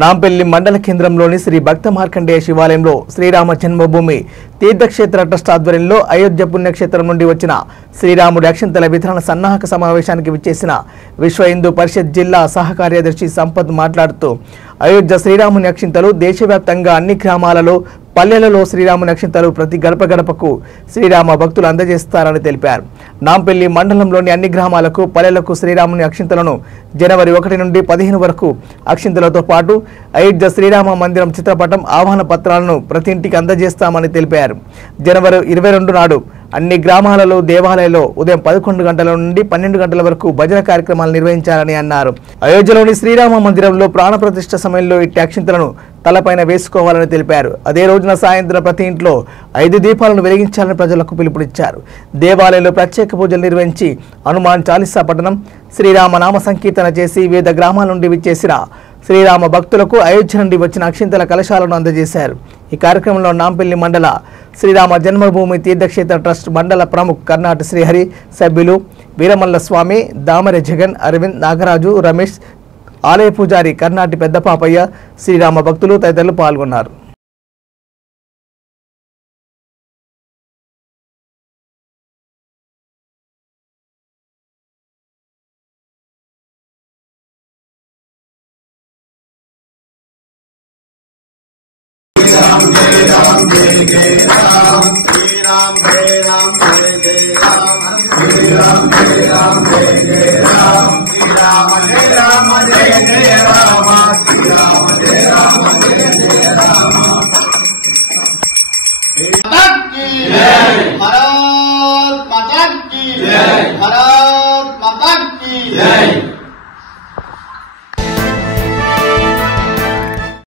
నాంపల్లి మండల కేంద్రంలోని శ్రీ భక్త మార్కండేయ శివాలయంలో శ్రీరామ జన్మభూమి తీర్థక్షేత్ర ట్రస్ట్ ఆధ్వర్యంలో అయోధ్య పుణ్యక్షేత్రం నుండి వచ్చిన శ్రీరాముడి అక్షింతల వితరణ సన్నాహక సమావేశానికి విచ్చేసిన విశ్వ హిందూ పరిషత్ జిల్లా సహ కార్యదర్శి సంపత్ మాట్లాడుతూ అయోధ్య శ్రీరాముని అక్షింతలు దేశవ్యాప్తంగా అన్ని గ్రామాలలో పల్లెలలో శ్రీరాముని అక్షింతలు ప్రతి గడప గడపకు శ్రీరామ భక్తులు అందజేస్తారని తెలిపారు. నాంపల్లి మండలంలోని అన్ని గ్రామాలకు పల్లెలకు శ్రీరాముని అక్షింతలను జనవరి 1 నుండి 15 వరకు అక్షింతలతో పాటు అయోధ్య శ్రీరామ మందిరం చిత్రపటం ఆహ్వాన పత్రాలను ప్రతి ఇంటికి అందజేస్తామని తెలిపారు. జనవరి 22 నాడు అన్ని గ్రామాలలో దేవాలయాల్లో ఉదయం 11 గంటల నుండి 12 గంటల వరకు భజన కార్యక్రమాలు నిర్వహించాలని అన్నారు. అయోధ్యలోని శ్రీరామ మందిరంలో ప్రాణప్రతిష్ఠ సమయంలో ఇట్టి అక్షింతలను తలపైన వేసుకోవాలని తెలిపారు. అదే రోజున సాయంత్రం ప్రతి ఇంట్లో 5 దీపాలను వెలిగించాలని ప్రజలకు పిలుపునిచ్చారు. దేవాలయంలో ప్రత్యేక పూజలు నిర్వహించి హనుమాన్ చాలీసా పఠనం, శ్రీరామ నామ సంకీర్తన చేసి వివిధ గ్రామాల నుండి విచ్చేసిన శ్రీరామ భక్తులకు అయోధ్య నుండి వచ్చిన అక్షింతల కలశాలను అందజేశారు. ఈ కార్యక్రమంలో నాంపల్లి మండల శ్రీరామ జన్మభూమి తీర్థక్షేత్ర ట్రస్ట్ మండల ప్రముఖ్ కర్ణాటి శ్రీహరి, సభ్యులు వీరమల్ల స్వామి, దామరె జగన్, అరవింద్, నాగరాజు, రమేష్, ఆలయ పూజారి కర్ణాటి పెద్దపాపయ్య, శ్రీరామ భక్తులు తదితరులు పాల్గొన్నారు. Jai Jai Ram,